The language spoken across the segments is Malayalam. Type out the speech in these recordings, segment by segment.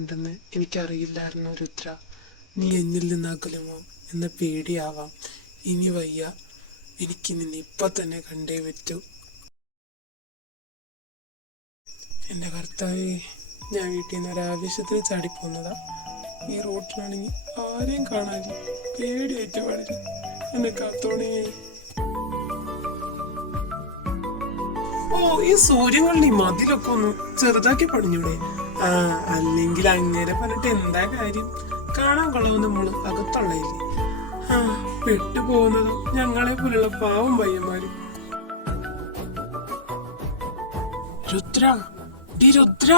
ഉണ്ടെന്ന് എനിക്കറിയില്ലായിരുന്നു രുദ്ര. നീ എന്നിൽ നിന്ന് അകലുമോ എന്ന പേടിയാവാം. ഇനി വയ്യ, എനിക്ക് നിന്നെ ഇപ്പൊ തന്നെ കണ്ടേ പറ്റൂ. എൻ്റെ കർത്താവേ, ഞാൻ വീട്ടിൽ നിന്ന് ഒരാവശ്യത്തിന് ചാടിപ്പോന്നതാ. ഈ റോട്ടിലാണെങ്കിൽ ആരെയും കാണാനില്ല, പേടിയായിട്ട് പാടില്ല. എന്നെ കാത്തോണേ. ഓ, ഈ സൂര്യങ്ങളിൽ ഈ മതിലൊക്കെ ഒന്ന് ചെറുതാക്കി പണിഞ്ഞൂടെ? അല്ലെങ്കിൽ അങ്ങനെ പറഞ്ഞിട്ട് എന്താ കാര്യം? കാണാൻ കൊള്ളാവുന്ന നമ്മള് അകത്തുള്ളയില്ലേ? പെട്ടുപോകുന്നതും ഞങ്ങളെ പോലുള്ള പാവം പയ്യന്മാരും. രുദ്ര, രുദ്ര!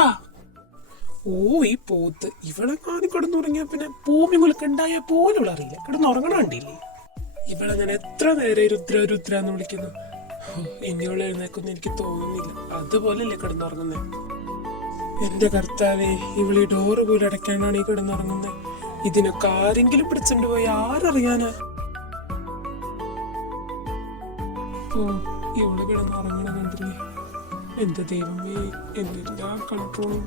ഓ, ഈ പോത്ത് ഇവിടെ കാണി കിടന്നുറങ്ങിയ പിന്നെ ഭൂമി കുലുക്കുണ്ടായ പോലും അറിയില്ല. കിടന്നുറങ്ങണ കണ്ടില്ലേ? ഇവിടെ ഞാൻ എത്ര നേരെ രുദ്ര രുദ്ര എന്ന് വിളിക്കുന്നു. ഇനിയുള്ള എഴുന്നേക്കൊന്നും എനിക്ക് തോന്നുന്നില്ല. അതുപോലെയല്ലേ കിടന്നുറങ്ങുന്നത്. എന്റെ കർത്താവേ, ഇവളീ ഡോറ് പോലും അടയ്ക്കാനാണ് ഈ കിടന്നുറങ്ങുന്നത്. ഇതിനൊക്കെ ആരെങ്കിലും പിടിച്ചോണ്ട് പോയി ആരറിയാനാ? ഓ, ഇവള് കിടന്നുറങ്ങണ കണ്ടില്ലേ? എന്റെ ദൈവമേ, എന്റെ എല്ലാ കൺട്രോളും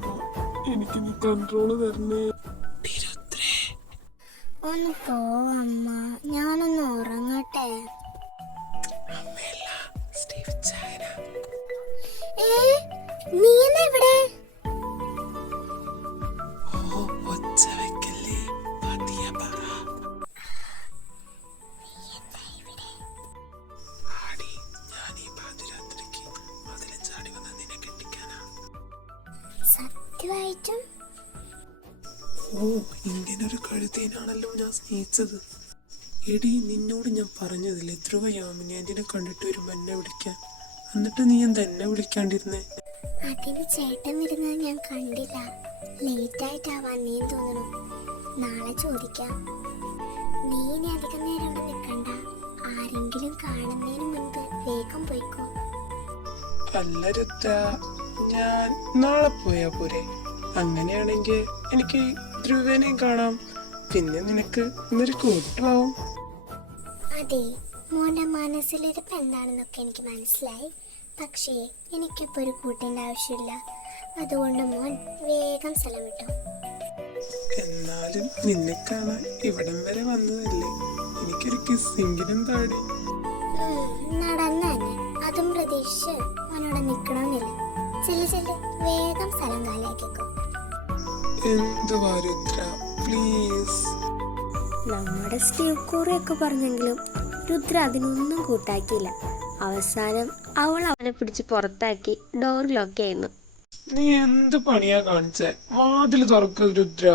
എനിക്ക് നീ കൺട്രോള് തരണേ. ഒന്ന് പോ അമ്മ, ഞാനൊന്ന് ഉറങ്ങട്ടെ. നീ എന്നാ ഇവിടെ? സത്യമായിട്ടും? ഓ, ഇങ്ങനൊരു കഴുതേനാണല്ലോ ഞാൻ സ്നേഹിച്ചത്. എടി, നിന്നോട് ഞാൻ പറഞ്ഞതില്ലേ ധ്രുവയാമിനി ആന്റിനെ കണ്ടിട്ട് വരുമ്പോ എന്നെ വിളിക്കാൻ. എന്നിട്ട് നീ എന്താ എന്നെ വിളിക്കാണ്ടിരുന്നേ? അതിന് ചേട്ടൻ വരുന്നത് ഞാൻ കണ്ടില്ല. ലേറ്റ് ആയിട്ടാ വന്നേന്ന് തോന്നണു. നാളെ ചോദിക്കാം. നീ ഇനി അധികം നേരം ഇവിടെ നിൽക്കണ്ട. ആരെങ്കിലും കാണുന്നതിന് മുൻപ് വേഗം പോയിക്കോ. അല്ല രുദ്ര, ഞാൻ നാളെ പോയാ പോരെ? അങ്ങനെയാണെങ്കിൽ എനിക്ക് ധ്രുവനെയും കാണാം, പിന്നെ നിനക്ക് ഇന്നൊരു കൂട്ടുമാവും. അതെ, മോന്റെ മനസ്സിലിരിപ്പ് എന്താണെന്നൊക്കെ എനിക്ക് മനസ്സിലായി. പക്ഷേ എനിക്കിപ്പോ ഒരു കൂട്ടിന്റെ ആവശ്യമില്ല. അതുകൊണ്ട് മോൻ വേഗം സ്ഥലം വിട്ടു. എന്നാലും നിന്നെ കാണാൻ ഇവിടം വരെ വന്നതല്ലേ, എനിക്കൊരു കിസ്സെങ്കിലും താടി. നടന്നെ, അതും പ്രതീക്ഷിച്ച് അവനോട് നിക്കണമെന്നില്ല. ചെല്ലു, വേഗം സ്ഥലം കാലിയാക്കിക്കോ. എന്തുവാ രുദ്ര, പ്ലീസ്. നമ്മുടെ സ്റ്റീവ് കുറെയൊക്കെ പറഞ്ഞെങ്കിലും രുദ്ര അതിനൊന്നും കൂട്ടാക്കിയില്ല. അവസാനം അവൾ അവനെ പിടിച്ച് പുറത്താക്കി ഡോർ ലോക്ക് ചെയ്യുന്നു. നീ എന്ത് പണിയാ കാണിച്ചേ? വാതില് തുറക്ക് രുദ്ര.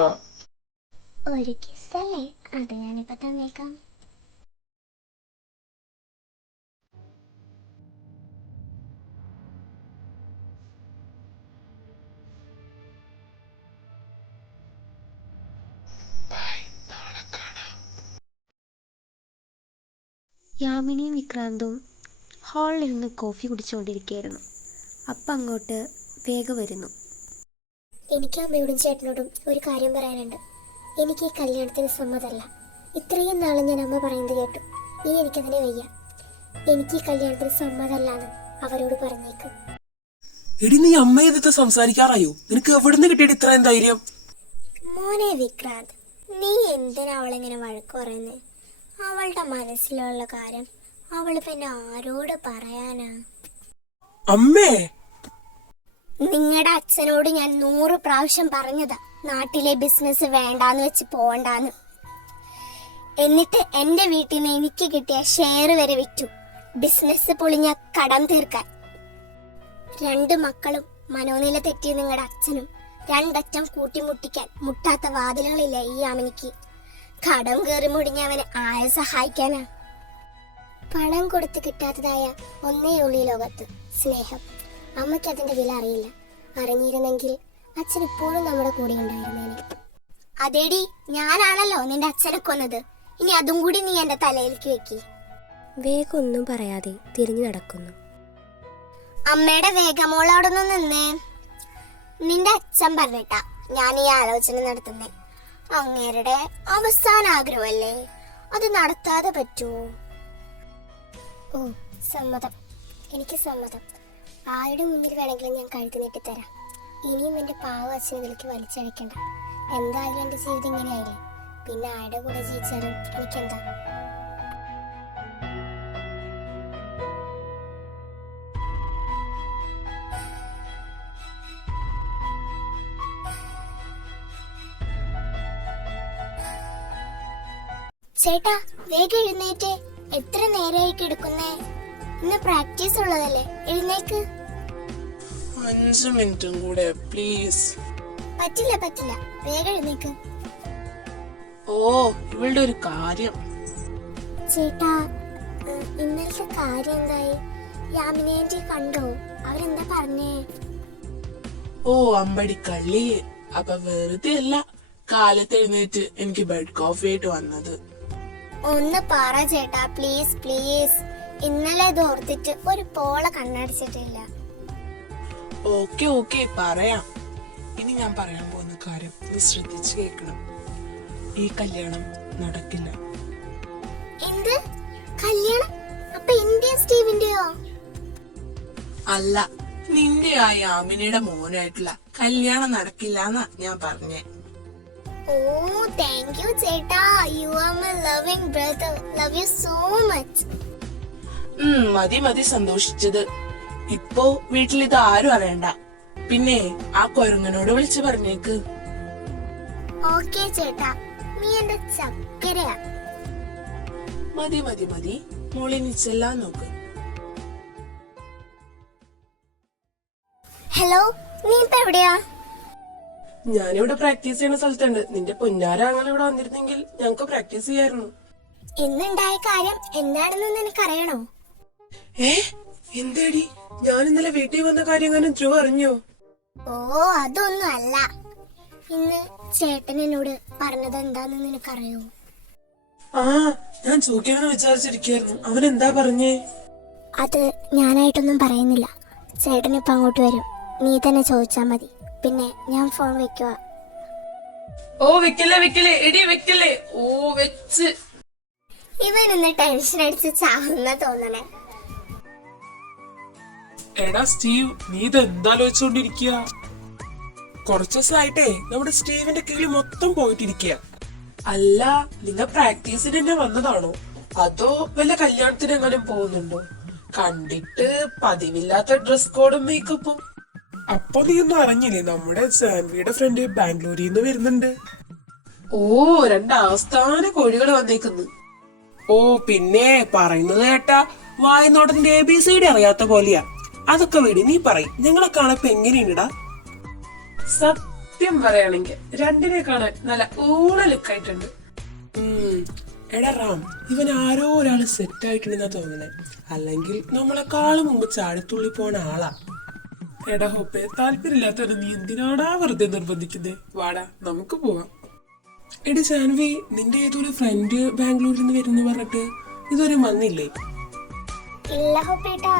ഒരു കിസ്സല്ലേ, അത് ഞാനിപ്പോ തന്നേക്കാം. യാമിനിയും വിക്രാന്തും ഹാളിൽ നിന്ന് കോഫി കുടിച്ചുകൊണ്ടിരിക്കുകയായിരുന്നു. അപ്പം അങ്ങോട്ട് വേഗം വരുന്നു. എനിക്ക് അമ്മയോടും ചേട്ടനോടും ഒരു കാര്യം പറയാനുണ്ട്. എനിക്ക് ഈ കല്യാണത്തിന് സമ്മതമല്ല. ഇത്രയും നാളും ഞാൻ അമ്മ പറയുന്നത് കേട്ടു. നീ എനിക്കതിനെ വയ്യ. എനിക്ക് ഈ കല്യാണത്തിന് സമ്മതമല്ലാന്ന് അവരോട് പറഞ്ഞേക്ക്. എടി, നീ അമ്മയെടുത്ത് സംസാരിക്കാറായോ? നിനക്ക് എവിടുന്ന് കിട്ടിയിട്ട് ഇത്രയും ധൈര്യം? മോനെ വിക്രാന്ത്, നീ എന്തിനാ അവളെങ്ങനെ വഴക്ക് പറയുന്നേ? അവളുടെ മനസ്സിലുള്ള കാര്യം അവള് പിന്നെ ആരോട് പറയാനാ? അമ്മേ, നിങ്ങളുടെ അച്ഛനോട് ഞാൻ 100 പ്രാവശ്യം പറഞ്ഞതാ നാട്ടിലെ ബിസിനസ് വേണ്ടാന്ന് വെച്ച് പോണ്ടാന്ന്. എന്നിട്ട് എന്റെ വീട്ടിൽ നിന്ന് എനിക്ക് കിട്ടിയ ഷെയർ വരെ വിറ്റു ബിസിനസ് പൊളിഞ്ഞ കടം തീർക്കാൻ. 2 മക്കളും മനോനില തെറ്റിയ നിങ്ങളുടെ അച്ഛനും 2 അറ്റം കൂട്ടിമുട്ടിക്കാൻ മുട്ടാത്ത വാതിലുകളില്ല ഈ യാമിനിക്ക്. കടം കയറി മുടിഞ്ഞവനെ ആരെ സഹായിക്കാനാ? പണം കൊടുത്ത് കിട്ടാത്തതായ ഒന്നേ ഉള്ളൂ ഈ ലോകത്ത്, സ്നേഹം. അമ്മയ്ക്ക് അതിന്റെ വില അറിയില്ല. അറിഞ്ഞിരുന്നെങ്കിൽ അച്ഛൻ ഇപ്പോഴും നമ്മുടെ കൂടെ ഉണ്ടായിരുന്നേനെ. അതേടി, ഞാനാണല്ലോ നിന്റെ അച്ഛനെ കൊന്നത്. ഇനി അതും കൂടി നീ എന്റെ തലയിലേക്ക് വെക്കി. വേഗം ഒന്നും പറയാതെ തിരിഞ്ഞു നടക്കുന്നു. അമ്മയുടെ വേഗമോളോടൊന്നും നിന്നേ. നിന്റെ അച്ഛൻ പറഞ്ഞിട്ടാ ഞാൻ ഈ ആലോചന നടത്തുന്നേ. അങ്ങേരുടെ അവസാന ആഗ്രഹമല്ലേ, അത് നടത്താതെ പറ്റുമോ? ഓ, സമ്മതം, എനിക്ക് സമ്മതം. ആരുടെ മുന്നിൽ വേണമെങ്കിലും ഞാൻ കഴുത്തി നീട്ടിത്തരാം. ഇനിയും എൻ്റെ പാവ അച്ഛനെ ഇതിലേക്ക് വലിച്ചഴിക്കണ്ട. എന്തായാലും എൻ്റെ ജീവിതം ഇങ്ങനെയായില്ലേ, പിന്നെ ആരുടെ കൂടെ ജീവിച്ചാലും എനിക്കെന്താ. ചേട്ടാ വേഗം എഴുന്നേറ്റ്. എത്ര നേരമായി കിടക്കുന്നേ? ഇന്ന് പ്രാക്ടീസ് ഉള്ളതല്ലേ, എഴുന്നേക്ക്. 5 മിനിറ്റും കൂടെ പ്ലീസ്. പറ്റില്ല പറ്റില്ല, വേഗം എഴുന്നേക്ക്. ഓ, ഇവളുടെ ഒരു കാര്യം. ചേട്ടാ ഇന്നലത്തെ കാര്യം എന്തായി? യാമിനെ ആന്റി കണ്ടോ? അവരെന്താ പറഞ്ഞേ? ഓ അമ്പടിക്കള്ളി, അപ്പൊ വെറുതെ അല്ല കാലത്ത് എഴുന്നേറ്റ് എനിക്ക് ബെഡ് കോഫി ആയിട്ട് വന്നത്. ഒന്ന് പറ ചേട്ടാ പ്ലീസ് പ്ലീസ്. ഇന്നലെ ഇത് ഓർത്തിട്ട് ഒരു പോള കണ്ണടിച്ചിട്ടില്ല. ഓക്കെ ഓക്കെ പറയാം. ഇനി ഞാൻ പറയാൻ പോകുന്ന കാര്യം നീ ശ്രദ്ധിച്ചു കേൾക്കണം. ഈ കല്യാണം നടക്കില്ല. എന്ത് കല്യാണം? അപ്പൊ എന്റെയോ സ്റ്റീവിന്റെയോ? അല്ല, നിന്റെ ആ യാമിനിയുടെ മോനായിട്ടുള്ള കല്യാണം നടക്കില്ല എന്നാ ഞാൻ പറഞ്ഞേ. ഓ താങ്ക് യു ചേട്ടാ, you are my loving brother. Love you so much. മതി മതി സന്തോഷിച്ചത്. ഇപ്പോ വീട്ടിൽ ഇത് ആരും അറിയണ്ട. പിന്നെ ആ കൊരങ്ങനോട് വിളിച്ചു പറഞ്ഞേക്ക്. ഓക്കെ ചേട്ടാ, നീ എന്റെ ചക്കരയാ. മതി മതി മതി, മോളിനി ചെല്ലാൻ നോക്ക്. ഹലോ, നീ ഇപ്പൊ എവിടെയാ? ഞാനിവിടെ പ്രാക്ടീസ് ചെയ്യുന്ന സ്ഥലത്തുണ്ട്. നിന്റെ പൊന്നാരാങ്ങൾ ഇവിടെ വന്നിരുന്നെങ്കിൽ ഞങ്ങക്ക് പ്രാക്ടീസ് ചെയ്യായിരുന്നു. ഇന്നുണ്ടായ കാര്യം എന്താണെന്ന് നിനക്കറിയണോ? എന്തേടി, ഞാൻ ഇന്നലെ വീട്ടിൽ വന്ന കാര്യം ധ്രുവ അറിഞ്ഞോ? ഓ അതൊന്നും അല്ല. ഇന്ന് ചേട്ടൻ എന്നോട് പറഞ്ഞത് എന്താന്ന് നിനക്കറിയോ? ആ, ഞാൻ ചോദിക്കണമെന്ന് വിചാരിച്ചിരിക്കായിരുന്നു. അവൻ എന്താ പറഞ്ഞേ? അത് ഞാനായിട്ടൊന്നും പറയുന്നില്ല. ചേട്ടൻ ഇപ്പൊ അങ്ങോട്ട് വരും, നീ തന്നെ ചോദിച്ചാ മതി. പിന്നെ ഞാൻ ഫോൺ വെക്കുക. ഓ വെക്കല്ലേ വെക്കല്ലേ, എടി വെക്കല്ലേ. ഓ വെച്ച്. ഇവൻ ഇന്ന് ടെൻഷൻ അടിച്ച് ചാവുന്ന തോന്നണേ. എടാ സ്റ്റീവ്, നീ ഇതെന്താലോചിച്ചോണ്ടിരിക്കുക? കുറച്ചു ദിവസമായിട്ടേ നമ്മുടെ സ്റ്റീവിന്റെ കിളി മൊത്തം പോയിട്ടിരിക്കുക. അല്ല, നിങ്ങൾ പ്രാക്ടീസിന് തന്നെ വന്നതാണോ അതോ വല്ല കല്യാണത്തിന് എങ്ങാനും പോകുന്നുണ്ടോ? കണ്ടിട്ട് പതിവില്ലാത്ത ഡ്രസ് കോഡും മേക്കപ്പും. അപ്പൊ നീ ഒന്നും അറിഞ്ഞില്ലേ, നമ്മുടെ സാൻവിയുടെ ഫ്രണ്ട് ബാംഗ്ലൂരിൽ നിന്ന് വരുന്നുണ്ട്. ഓ, 2 ആസ്ഥാന കോഴികൾ വന്നേക്കുന്നു. ഓ പിന്നെ പറയുന്നത് കേട്ടാ വായനോട്ടത്തിന്റെ ABCD അറിയാത്ത പോലെയാ. അതൊക്കെ വേണ്ടി നീ പറയും. ഞങ്ങളെ കാണപ്പോ എങ്ങനെയുണ്ടാ? സത്യം പറയുകയാണെങ്കിൽ രണ്ടിനെ കാണാൻ നല്ല ഊള ലുക്കായിട്ടുണ്ട്. എടാ റാം, ഇവൻ ആരോ ഒരാള് സെറ്റ് ആയിട്ടുണ്ടെന്നാ തോന്നുന്നേ. അല്ലെങ്കിൽ നമ്മളെക്കാളും മുമ്പ് ചാടിത്തുള്ളി പോണ ആളാ. എടാ ഹോപ്പേ, താല്പര്യമില്ലാത്തവരെ നീ എന്തിനാടാ വെറുതെ നിർബന്ധിക്കുന്നേ? വാടാ, നമുക്ക് പോവാം. എടി സാൻവി, നിന്റെ ഏതൊരു ഫ്രണ്ട് ബാംഗ്ലൂരിൽ നിന്ന് വരുന്നു പറഞ്ഞിട്ട് ഇതുവരെ വന്നില്ലേ? ഇല്ല ഹോപ്പേട്ടാ,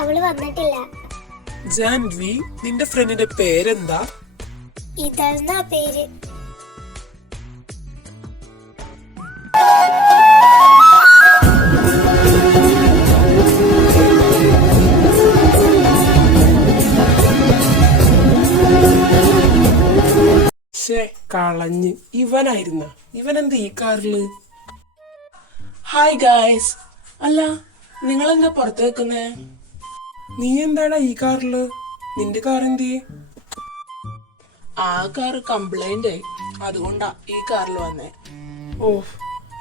അവള് വന്നിട്ടില്ല. ജാൻവി, നിന്റെ ഫ്രണ്ടിന്റെ പേരെന്താ? ഇതെന്താ പേര്? കളഞ്ഞ്. ഇവനായിരുന്ന ഇവനെന്താ ഈ കാറില്? Hi guys. അല്ല, നിങ്ങളെന്താ പുറത്ത് വെക്കുന്നേ? നീ എന്താടാ ഈ കാറില്? നിന്റെ കാർ എന്തിയെ? ആ കാറ് കംപ്ലൈന്റ് ആയി, അതുകൊണ്ടാ ഈ കാറിൽ വന്നേ. ഓ,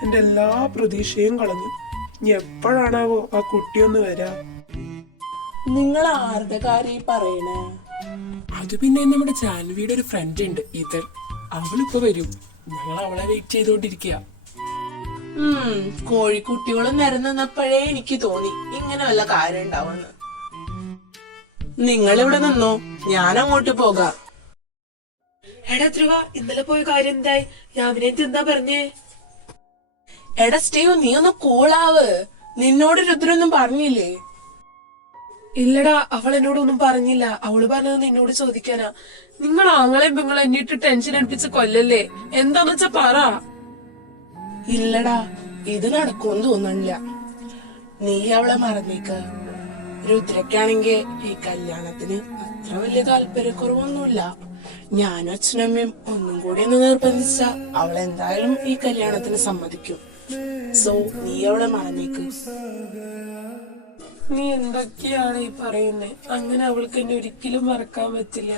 എന്റെ എല്ലാ പ്രതീക്ഷയും കളഞ്ഞു. ഇനി എപ്പോഴാണാവോ ആ കുട്ടിയൊന്ന് വരാ? നിങ്ങൾ ആരുടെ കാര്യം പറയണേ? അത് പിന്നെ നമ്മുടെ ജാൻവിയുടെ ഒരു ഫ്രണ്ട് ഉണ്ട്, ഇതൾ. അവളിപ്പോ വരും. ഞങ്ങൾ അവളെ വെയിറ്റ് ചെയ്തോണ്ടിരിക്കുക. കോഴിക്കുട്ടികളും നിരന്നപ്പോഴേ എനിക്ക് തോന്നി ഇങ്ങനെ വല്ല കാര്യം ഉണ്ടാവുമെന്ന്. നിങ്ങൾ ഇവിടെ നിന്നോ, ഞാൻ അങ്ങോട്ട് പോകാം. എടാ ധ്രുവ, ഇന്നലെ പോയ കാര്യം എന്തായി? യാമിനേറ്റ് എന്താ പറഞ്ഞേ? എടാ സ്റ്റീവ്, നീ ഒന്ന് കൂളാവ്. നിന്നോട് രുദ്രൊന്നും പറഞ്ഞില്ലേ? ഇല്ലടാ, അവൾ എന്നോടൊന്നും പറഞ്ഞില്ല. അവള് പറഞ്ഞത് നിന്നോട് ചോദിക്കാനാ. നിങ്ങൾ ആങ്ങളെയും പെങ്ങളെ എന്നിട്ട് ടെൻഷൻ അടുപ്പിച്ച് കൊല്ലല്ലേ? എന്താന്ന് വെച്ചാ പറ. ഇല്ലടാ, ഇത് നടക്കുമെന്ന് തോന്നണില്ല. നീ അവളെ മറന്നേക്ക്. രുദ്രക്കാണെങ്കിൽ ഈ കല്യാണത്തിന് അത്ര വലിയ താല്പര്യക്കുറവൊന്നുമില്ല. ഞാനും അച്ഛനമ്മയും ഒന്നും കൂടി ഒന്ന് നിർബന്ധിച്ച അവൾ എന്തായാലും ഈ കല്യാണത്തിന് സമ്മതിക്കും. സോ നീ അവളെ മറന്നേക്ക്. നീ എന്തൊക്കെയാണ് ഈ പറയുന്നേ? അങ്ങനെ അവൾക്ക് എന്നെ ഒരിക്കലും മറക്കാൻ പറ്റില്ല.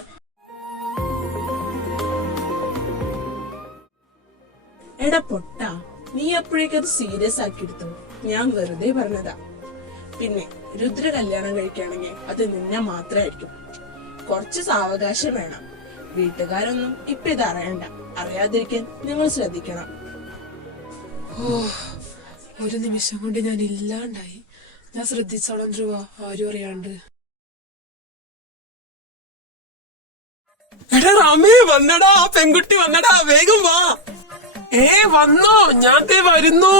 എടാ പൊട്ട, നീ അപ്പോഴേക്കത് സീരിയസ് ആക്കിയെടുത്തു. ഞാൻ വെറുതെ പറഞ്ഞതാ. പിന്നെ രുദ്ര കല്യാണം കഴിക്കുകയാണെങ്കിൽ അത് നിന്നെ മാത്രമായിരിക്കും. കുറച്ച് സാവകാശം വേണം. വീട്ടുകാരൊന്നും ഇപ്പൊ ഇത് അറിയണ്ട. അറിയാതിരിക്കാൻ നിങ്ങൾ ശ്രദ്ധിക്കണം. ഒരു നിമിഷം കൊണ്ട് ഞാൻ ഇല്ലാണ്ടായി. ഞാൻ ശ്രദ്ധിച്ചോളാം ധ്രുവ, ആരും അറിയാണ്ട്. എടാ റാമേ, വന്നടാ, പെൺകുട്ടി വന്നടാ, വേഗം വാ. വന്നോ? ഞാൻ വരുന്നു.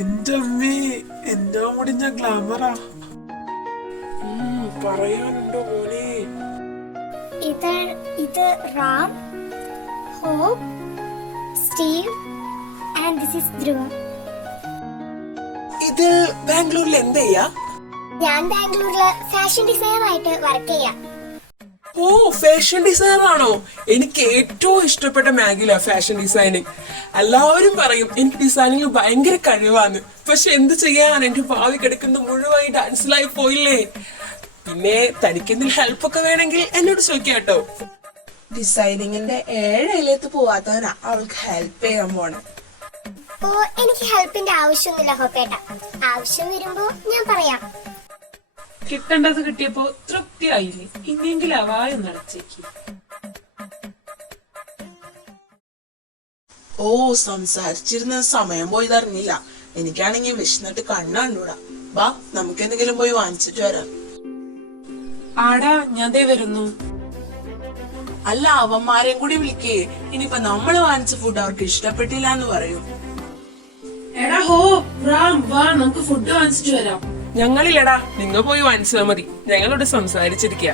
എന്റെ അമ്മേ, എന്താ മുടിഞ്ഞ ഗ്ലാമറാ. പറയാനുണ്ടോ മോനെ? ഇത് Ram, Hope, Steve and this is Dhruva. ഇത് ബാംഗ്ലൂരിൽ എന്താ ചെയ്യാ? ഞാൻ ബാംഗ്ലൂരില് ഫാഷൻ ഡിസൈനർ ആയിട്ട് വർക്ക് ചെയ്യാം. ഓ, ഫാഷൻ ഡിസൈനർ ആണോ? എനിക്ക് ഏറ്റവും ഇഷ്ടപ്പെട്ട മേഖല ഫാഷൻ ഡിസൈനിങ്. എല്ലാവരും പറയും എനിക്ക് ഡിസൈനിങ് ഭയങ്കര കഴിവാന്ന്. പക്ഷെ എന്ത് ചെയ്യാൻ, എന്റെ ഭാവി കിടക്കുന്ന മുഴുവൻ ഡാൻസിലായി പോയില്ലേ. പിന്നെ തനിക്ക് എന്തെങ്കിലും ഹെൽപ്പ് ഒക്കെ വേണമെങ്കിൽ എന്നോട് ചോദിക്കാട്ടോ. ഡിസൈനിങ്ങിന്റെ 7 ഇലത്ത് പോവാത്തവനാ അവൾക്ക് ഹെൽപ്പ് ചെയ്യാൻ പോണേ. ഓ, എനിക്ക് ഹെൽപ്പിന്റെ ആവശ്യമൊന്നുമില്ല ഹോപ്പേട്ട. ആവശ്യം വരുമ്പോ ഞാൻ പറയാം. കിട്ടേണ്ടത് കിട്ടിയപ്പോ തൃപ്തിയായില്ലേ? ഇനിയെങ്കിലും അവായൊന്ന് അടച്ചേക്ക്. ഓ, സംസാരിച്ചിരുന്ന സമയം പോയതറിഞ്ഞില്ല. എനിക്കാണെങ്കിൽ വിശന്നിട്ട് കണ്ണൂടാ. വാ, നമുക്ക് എന്തെങ്കിലും പോയി വാങ്ങിച്ചിട്ട് വരാം. ആടാ, ഞാൻ വരുന്നു. അല്ല, അവന്മാരെയും കൂടി വിളിക്കേ. ഇനിയിപ്പൊ നമ്മള് വാങ്ങിച്ച ഫുഡ് അവർക്ക് ഇഷ്ടപ്പെട്ടില്ല എന്ന് പറയും. എടാ ഹോ റാം, വാ, നമുക്ക് ഫുഡ് വാങ്ങിച്ചിട്ട് വരാം. ഞങ്ങളില്ലടാ, നിങ്ങൾ പോയി വാങ്ങിച്ചാൽ മതി. ഞങ്ങളോട് സംസാരിച്ചിരിക്കുക.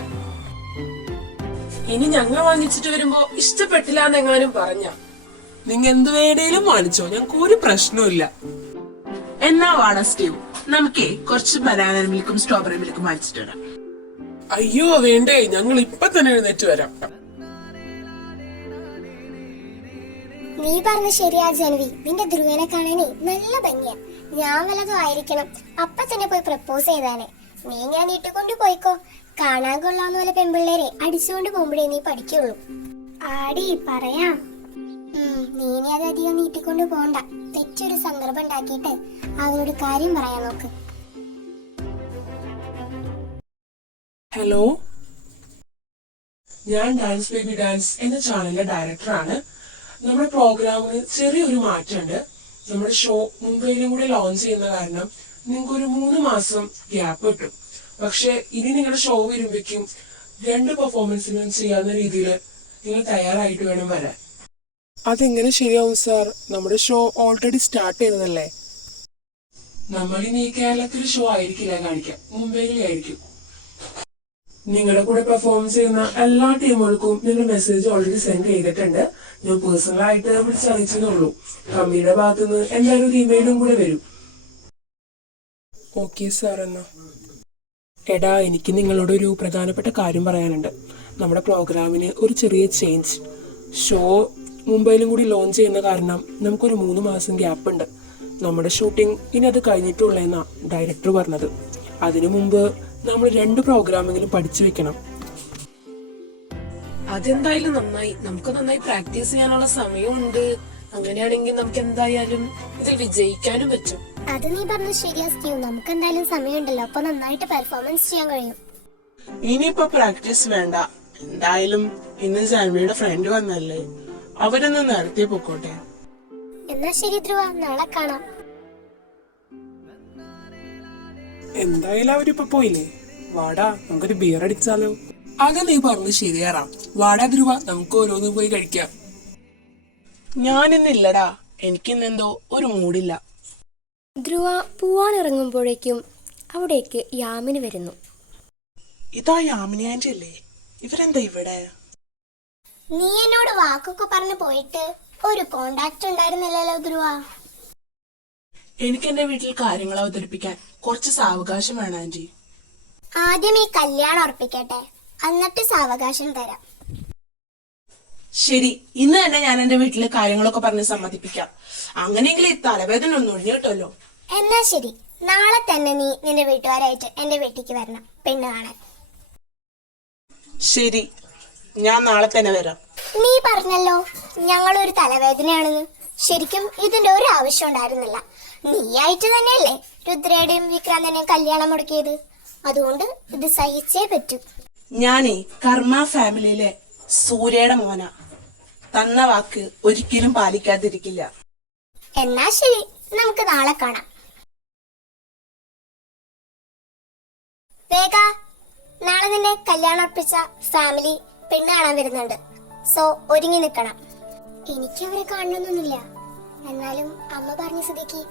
ഇനി ഞങ്ങൾ വാങ്ങിച്ചിട്ട് വരുമ്പോ ഇഷ്ടപ്പെട്ടില്ല എന്നെങ്ങാനും പറഞ്ഞ നിങ്ങൾ എന്ത് വേണേലും വാങ്ങിച്ചോ, ഞങ്ങൾക്ക് ഒരു പ്രശ്നമില്ല. എന്നാ വാടാ സ്റ്റീവ്, നമുക്കേ കുറച്ച് ബനാന മിൽക്കും സ്ട്രോബെറി മിൽക്കും വാങ്ങിച്ചിട്ട് വരാം. അയ്യോ വേണ്ടേ, ഞങ്ങൾ ഇപ്പൊ തന്നെ എഴുന്നേറ്റ് വരാം. നീ പറഞ്ഞ ശരിയാ ജനവി. നിന്റെ ധ്രുവനെ കാണാനേ നല്ല ഭംഗിയാ. ഞാൻ വല്ലതും ആയിരിക്കണം അപ്പൊ തന്നെ പോയി പ്രപ്പോസ് ചെയ്താനെ. നീ ഞാൻ ഇട്ടുകൊണ്ട് പോയിക്കോ. കാണാൻ കൊള്ളാവുന്ന പോലെ പെൺപിള്ളേരെ അടിച്ചുകൊണ്ട് പോകുമ്പോഴേ നീ പഠിക്കുള്ളൂ. ആടി പറയാം. നീ ഇനി അത് അധികം നീട്ടിക്കൊണ്ട് പോണ്ട. തെറ്റൊരു സന്ദർഭം ഉണ്ടാക്കിയിട്ട് അവനോട് കാര്യം പറയാൻ നോക്ക്. ഹലോ, ഞാൻ ഡാൻസ് ബേബി ഡാൻസ് എന്ന ചാനലിലെ ഡയറക്ടറാണ്. നമ്മുടെ പ്രോഗ്രാമിന് ചെറിയൊരു മാറ്റമുണ്ട്. നമ്മുടെ ഷോ മുംബൈയിലും കൂടെ ലോഞ്ച് ചെയ്യുന്ന കാരണം നിങ്ങൾക്ക് ഒരു 3 മാസം ഗ്യാപ്പ് കിട്ടും. പക്ഷെ ഇനി നിങ്ങളുടെ ഷോ വരുമ്പോഴേക്കും 2 പെർഫോമൻസിനും ചെയ്യാവുന്ന രീതിയിൽ നിങ്ങൾ തയ്യാറായിട്ട് വേണം വരാൻ. അതെങ്ങനെ ശരിയാവും സാർ? നമ്മുടെ ഷോ ഓൾറെഡി സ്റ്റാർട്ട് ചെയ്തതല്ലേ. നമ്മളിനി കേരളത്തിലെ ഷോ ആയിരിക്കില്ല കാണിക്കാം, മുംബൈയിലായിരിക്കും. നിങ്ങളുടെ കൂടെ പെർഫോം ചെയ്യുന്ന എല്ലാ ടീമുകൾക്കും നിങ്ങൾ മെസ്സേജ് ഓൾറെഡി സെൻഡ് ചെയ്തിട്ടുണ്ട്. ഞാൻ പേഴ്സണലായിട്ട് വിളിച്ചറിയിച്ചെന്നുള്ളൂ. കമ്മിയുടെ ഭാഗത്തുനിന്ന് എന്തായാലും ഇമെയിലും കൂടെ വരും. Okay sir. എന്നാ എടാ, എനിക്ക് നിങ്ങളോട് ഒരു പ്രധാനപ്പെട്ട കാര്യം പറയാനുണ്ട്. നമ്മുടെ പ്രോഗ്രാമിന് ഒരു ചെറിയ ചേഞ്ച്. ഷോ മുംബൈയിലും കൂടി ലോഞ്ച് ചെയ്യുന്ന കാരണം നമുക്കൊരു 3 മാസം ഗ്യാപ്പ് ഉണ്ട്. നമ്മുടെ ഷൂട്ടിംഗ് ഇനി അത് കഴിഞ്ഞിട്ടുള്ളതെന്നാ ഡയറക്ടർ പറഞ്ഞത്. അതിനു മുമ്പ് നമ്മൾ 2 പ്രോഗ്രാമെങ്കിലും പഠിച്ചു വെക്കണം. അതെന്തായാലും നന്നായി. നമുക്ക് നന്നായി പ്രാക്ടീസ് ചെയ്യാനുള്ള സമയമുണ്ട്. അങ്ങനെയാണെങ്കിൽ നമുക്ക് എന്തായാലും ഇതിൽ വിജയിക്കാനും പറ്റും. അത് നീ പറഞ്ഞ ശരിയാ സ്റ്റീവ്. നമുക്ക് എന്തായാലും സമയമുണ്ടല്ലോ, അപ്പൊ നന്നായിട്ട് പെർഫോമൻസ് ചെയ്യാൻ കഴിയും. ഇനിയിപ്പോ പ്രാക്ടീസ് വേണ്ട. എന്തായാലും ഇന്ന് ജാൻവിയുടെ ഫ്രണ്ട് വന്നല്ലേ, അവരൊന്ന് നേരത്തെ പൊക്കോട്ടെ. എന്നാ ശരി ധ്രുവ, നാളെ കാണാം. എന്തായാലും അവരിപ്പോ പോയില്ലേ. വാടാ, നമുക്കൊരു ബിയർ അടിച്ചാലോ. അത് നീ പറഞ്ഞ് ശരിയാറാ. വാടാ ധ്രുവ, നമുക്ക് ഓരോന്ന് പോയി കഴിക്കാം. ഞാനിന്നില്ലടാ, എനിക്കിന്നെന്തോ ഒരു മൂടില്ല. ധ്രുവ പോവാനിറങ്ങുമ്പോഴേക്കും അവിടേക്ക് യാമിനി വരുന്നു. ഇതാ യാമിനി ആന്റി അല്ലേ? ഇവരെന്താ ഇവിടെ? നീ എന്നോട് വാക്കൊക്കെ പറഞ്ഞു പോയിട്ട് ഒരു കോണ്ടാക്ട് ഉണ്ടായിരുന്നില്ലല്ലോ ധ്രുവ. എനിക്ക് എന്റെ വീട്ടിൽ കാര്യങ്ങൾ അവതരിപ്പിക്കാൻ കുറച്ച് സാവകാശം വേണം ആന്റി. ആദ്യം ഈ കല്യാണം ഉറപ്പിക്കട്ടെ, എന്നിട്ട് സാവകാശം തരാം. ശരി, ഇന്ന് തന്നെ ഞാൻ എന്റെ വീട്ടിലെ കാര്യങ്ങളൊക്കെ പറഞ്ഞ് സമ്മതിപ്പിക്കാം. അങ്ങനെയെങ്കിൽ ഈ തലവേദന ഒന്ന് ഒഴിഞ്ഞു കിട്ടുമല്ലോ. എന്നാ ശരി, നാളെ തന്നെ നീ നിന്റെ വീട്ടുകാരായിട്ട് എന്റെ വീട്ടിലേക്ക് വരണം പെണ്ണ് കാണാൻ. ശരി, ഞാൻ നാളെ തന്നെ വരാം. നീ പറഞ്ഞല്ലോ ഞങ്ങളൊരു തലവേദനയാണെന്ന്. ശരിക്കും ഇതിന്റെ ഒരു ആവശ്യം ഉണ്ടായിരുന്നില്ല. നീയായിട്ട് തന്നെയല്ലേ രുദ്രയുടെയും വിക്രാന്തന്റെയും കല്യാണം മുടക്കിയത്. അതുകൊണ്ട് ഇത് സഹിച്ചേ പറ്റൂ. ഞാനേ കർമ്മ ഫാമിലിയിലെ സൂര്യയുടെ മോന. തന്ന വാക്ക് ഒരിക്കലും പാലിക്കാതിരിക്കില്ല. എന്നാ ശരി, നമുക്ക് നാളെ കാണാം. വേഗ, നാളെ നിന്നെ കല്യാണം ഉറപ്പിച്ച ഫാമിലി പെണ്ണ് കാണാൻ വരുന്നുണ്ട്. സോ ഒരുങ്ങി നിൽക്കണം. എനിക്ക് അവരെ കാണണമെന്നൊന്നുമില്ല, എന്നാലും അമ്മ പറഞ്ഞ സ്ഥിതിക്ക്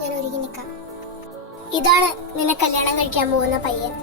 ഞാൻ ഒരുങ്ങി നിൽക്കാം. ഇതാണ് നിന്നെ കല്യാണം കഴിക്കാൻ പോകുന്ന പയ്യൻ.